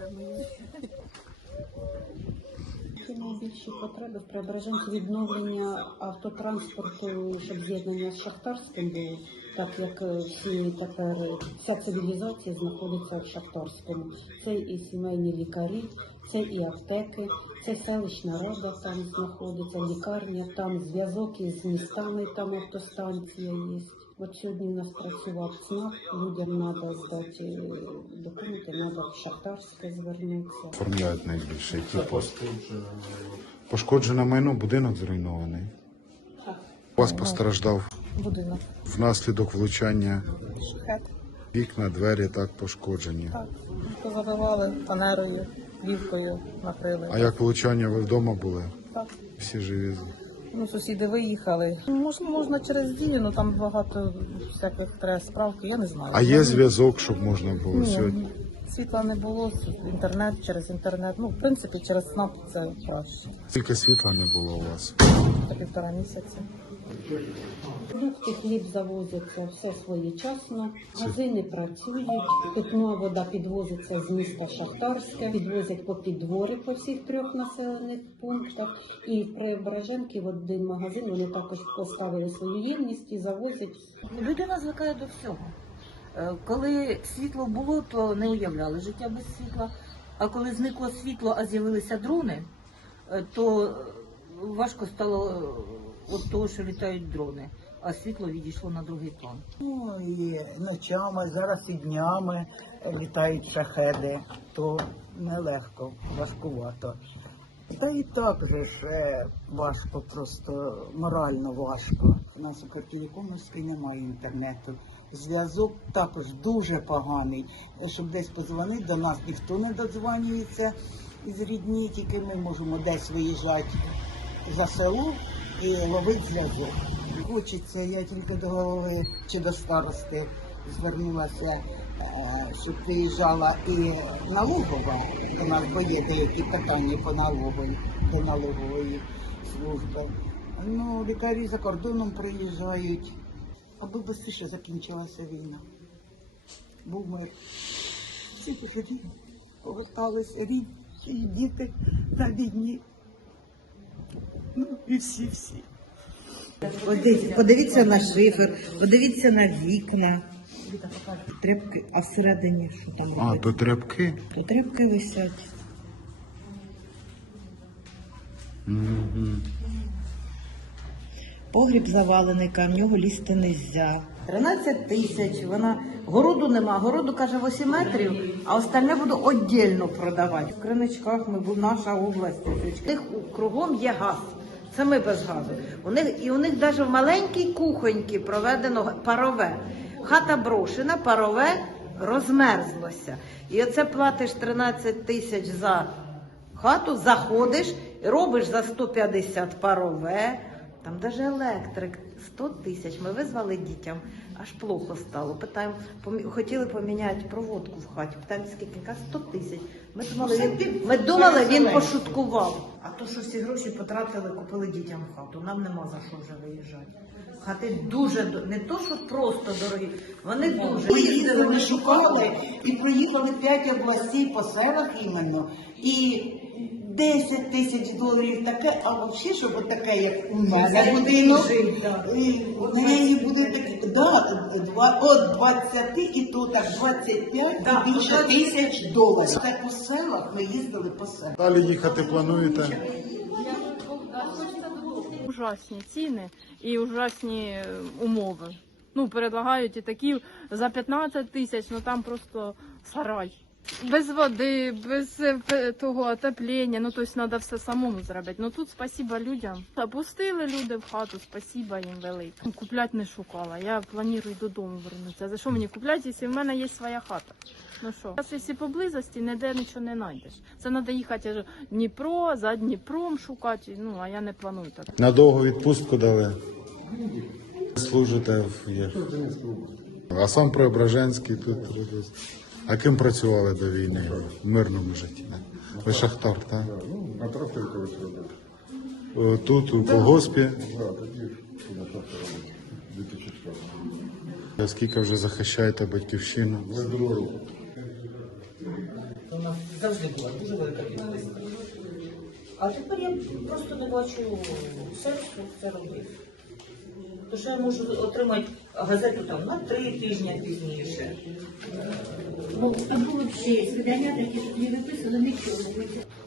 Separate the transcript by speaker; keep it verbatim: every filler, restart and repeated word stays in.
Speaker 1: Найбільші потреби в Преображенці відновлення автотранспорту, щоб з'єднання з Шахтарським було, так як всі тепер вся цивілізація знаходиться в Шахтарському. Це і сімейні лікарі, це і аптеки, це селищна рада там знаходиться, лікарня, там зв'язок із містами, там автостанція є. От сьогодні у нас працював ЦНАП, людям треба здати документи, треба в Шахтарське звернутися.
Speaker 2: Оформляють найбільше. Які пост? Пошкоджене майно, будинок зруйнований.
Speaker 1: Так.
Speaker 2: У вас постраждав
Speaker 1: Будинок.
Speaker 2: внаслідок влучання
Speaker 1: Шахет.
Speaker 2: вікна, двері так пошкоджені.
Speaker 3: Так, позабивали фанерою, плівкою накрили.
Speaker 2: А як влучання, ви вдома були?
Speaker 3: Так.
Speaker 2: Всі живі?
Speaker 3: Ну, сусіди виїхали. Можна, можна через дію, ну там багато всяких треба справки, я не знаю.
Speaker 2: А є зв'язок, щоб можна було
Speaker 3: Ні,
Speaker 2: сьогодні?
Speaker 3: світла не було, інтернет через інтернет. Ну, в принципі, через СНАП це краще.
Speaker 2: Скільки світла не було у вас?
Speaker 3: Це півтора місяця.
Speaker 1: Продукти, хліб завозяться все своєчасно, магазини працюють, питна вода підвозиться з міста Шахтарське, підвозять по піддвори по всіх трьох населених пунктах. І в Преображенці в один магазин вони також поставили свою ємність і завозять.
Speaker 4: Людина звикає до всього. Е, Коли світло було, то не уявляли життя без світла. А коли зникло світло, а з'явилися дрони, е, то важко стало е, від того, що літають дрони, а світло відійшло на другий план.
Speaker 5: Ну і ночами, зараз і днями літають шахеди, то нелегко, важкувато. Та і так же ж е, важко, просто морально важко. У нас у квартирі Комівській немає інтернету. Зв'язок також дуже поганий. Щоб десь подзвонити, до нас ніхто не додзвонюється із рідні, тільки ми можемо десь виїжджати за село і ловити зв'язок. Хочеться, я тільки до голови чи до старости звернулася, щоб приїжджала і налогова до нас, бо є деякі питання по налоговій, до налогової служби. Ну, лікарі за кордоном приїжджають, аби швидше закінчилася війна. Був мир. Всі живі, поверталися рідні, і діти на війні. Ну, і всі-всі.
Speaker 6: Подивіться на шифер, подивіться на вікна. Тряпки, а всередині що там
Speaker 2: А,
Speaker 6: робити?
Speaker 2: то тряпки?
Speaker 6: То тряпки висять.
Speaker 2: Угу.
Speaker 6: Погріб завалений, в нього лізти не можна. тринадцять тисяч, вона, городу нема, городу, каже, вісім метрів, а остальне буду віддільно продавати. В Криничках ми, бо наша область. У них кругом є газ. Це ми без газу. У них, і у них навіть в маленькій кухоньці проведено парове. Хата брошена, парове розмерзлося. І оце платиш тринадцять тисяч за хату, заходиш, робиш за сто п'ятдесят парове. Там навіть електрик сто тисяч. Ми визвали дітям, аж плохо стало. Питаємо, помі... хотіли поміняти проводку в хаті. Питаємо, скільки? Каже, сто тисяч. Ми думали, він, ми думали, він пошуткував. А то, що всі гроші потратили, купили дітям хату. Нам нема за що вже виїжджати. Хати дуже, не то, що просто дорогі, вони дуже.
Speaker 5: Ми їздили, ми шукали і проїхали п'ять областей по селах іменно. І десять тисяч доларів таке, а взагалі, щоб таке, як у мене будинок, і в неї буде таке, да, два, от двадцять і то так двадцять п'ять
Speaker 6: Да,
Speaker 5: і більше тисяч доларів. Це по селах, ми їздили по селах.
Speaker 2: Далі їхати плануєте?
Speaker 7: Ужасні ціни і ужасні умови. Ну, предлагають і такі за п'ятнадцять тисяч, ну там просто сарай. Без води, без е, того отоплення, ну тобто треба все самому зробити. Ну тут спасіба людям. Пустили люди в хату, спасіба їм велике. Купляти не шукала, я планую додому вернутися. За що мені купляти, якщо в мене є своя хата? Ну що, зараз якщо поблизості, ніде нічого не знайдеш. Це треба їхати аж в Дніпро, за Дніпром шукати, ну а я не планую так.
Speaker 2: Надовго відпустку дали? Служите в є. А сам Преображенський тут. А ким працювали до війни в мирному житті? Ви шахтар, так?
Speaker 8: Ну, на тракторі колись робив.
Speaker 2: Тут, у колгоспі.
Speaker 8: Так, тоді на тракторі дві тисячі четвертого.
Speaker 2: А скільки вже захищаєте батьківщину?
Speaker 8: двадцять другого року.
Speaker 4: завжди була дуже велика підписка. А тепер я просто не бачу сенсу це робити. Тому що я можу отримати газету там на три тижні пізніше.
Speaker 6: Ну, там було ще свідання такі, що не виписали нічого.